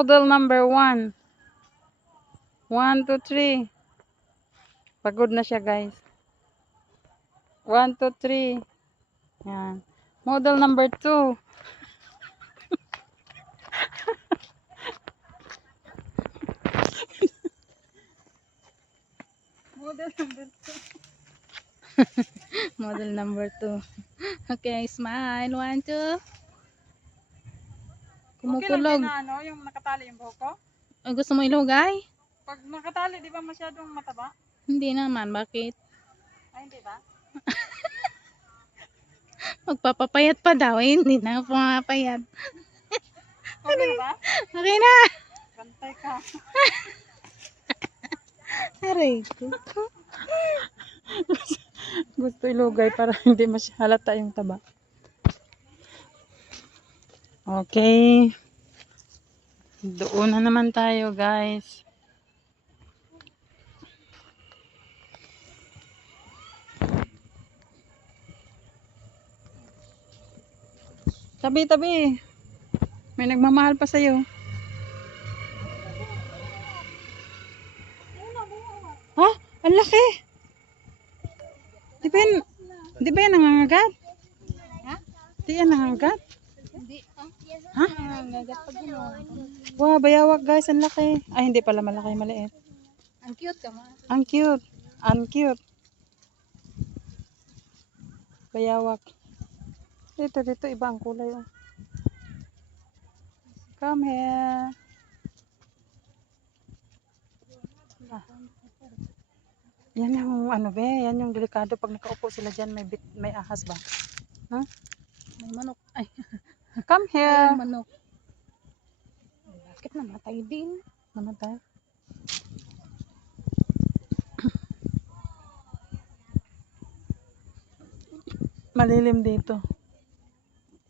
Model number 1. 1, 2, 3. Pagod na siya, guys. 1, 2, 3. Yan. Model number 2. Model number 2. Model number 2. Okay, smile. 1, 2. Kumukulog. Okay lang din na, yung nakatali yung buhok ko? Gusto mo ilugay? Pag nakatali, di ba masyadong mataba? Hindi naman. Bakit? Ay, hindi ba? Magpapapayat pa daw. Hindi na pumapayat. Okay na ba? Okay na. Bantay ka. Aray ko. Gusto ilugay para hindi halata yung taba. Okay. Doon na naman tayo, guys. Tabi. May nagmamahal pa sa'yo. Ha? Ang laki. Di ba yan nangangagat? Ha? Di yan nangangagat? Hindi. Ha? Nangangagat pag gano'n. Wow, bayawak, guys. Ang laki. Ay, hindi pala malaki, maliit. Ang cute ka ma. Ang cute. Ang cute. Bayawak. Dito, iba ang kulay. Oh. Come here. Ah. Yan yung ano be, yan yung delikado pag nakaupo sila dyan, may ahas ba? Huh? May manok. Ay, Come here. may manok. Bakit namatay din? Namatay. Malilim dito.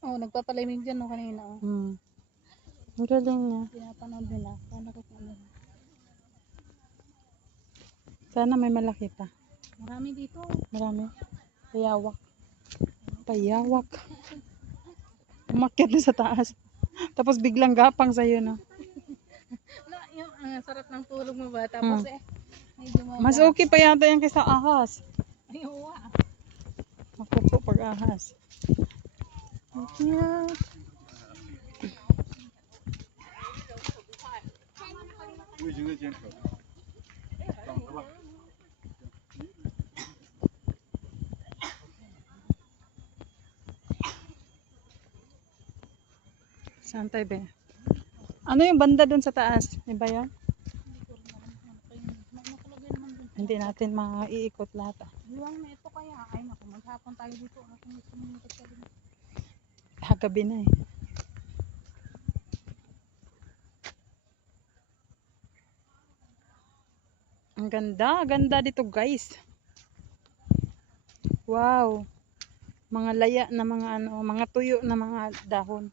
Oh, nagpapalimig dyan no kanina. Oh. Ang galing niya. Pinapanood nila. Paano ko ano? Sana may malaki pa. Marami dito. Marami. Payawak. Umakyat na sa taas. Tapos biglang gapang sa'yo, no? Yung sarap ng tulog mo ba? Tapos medyo Mas okay pa yata yan kaysa ahas. Ay, oo. Makupo pag ahas. Yeah. Saan tayo ba? Ano yung banda dun sa taas? Iba yan? Hindi natin maiikot lahat. Luwang na ito kaya. Ay naku, maghapon tayo dito. Kung gusto mo nito sa rin. Gabi na eh. Ang ganda dito, guys. Wow. Mga laya na mga ano, mga tuyo na mga dahon.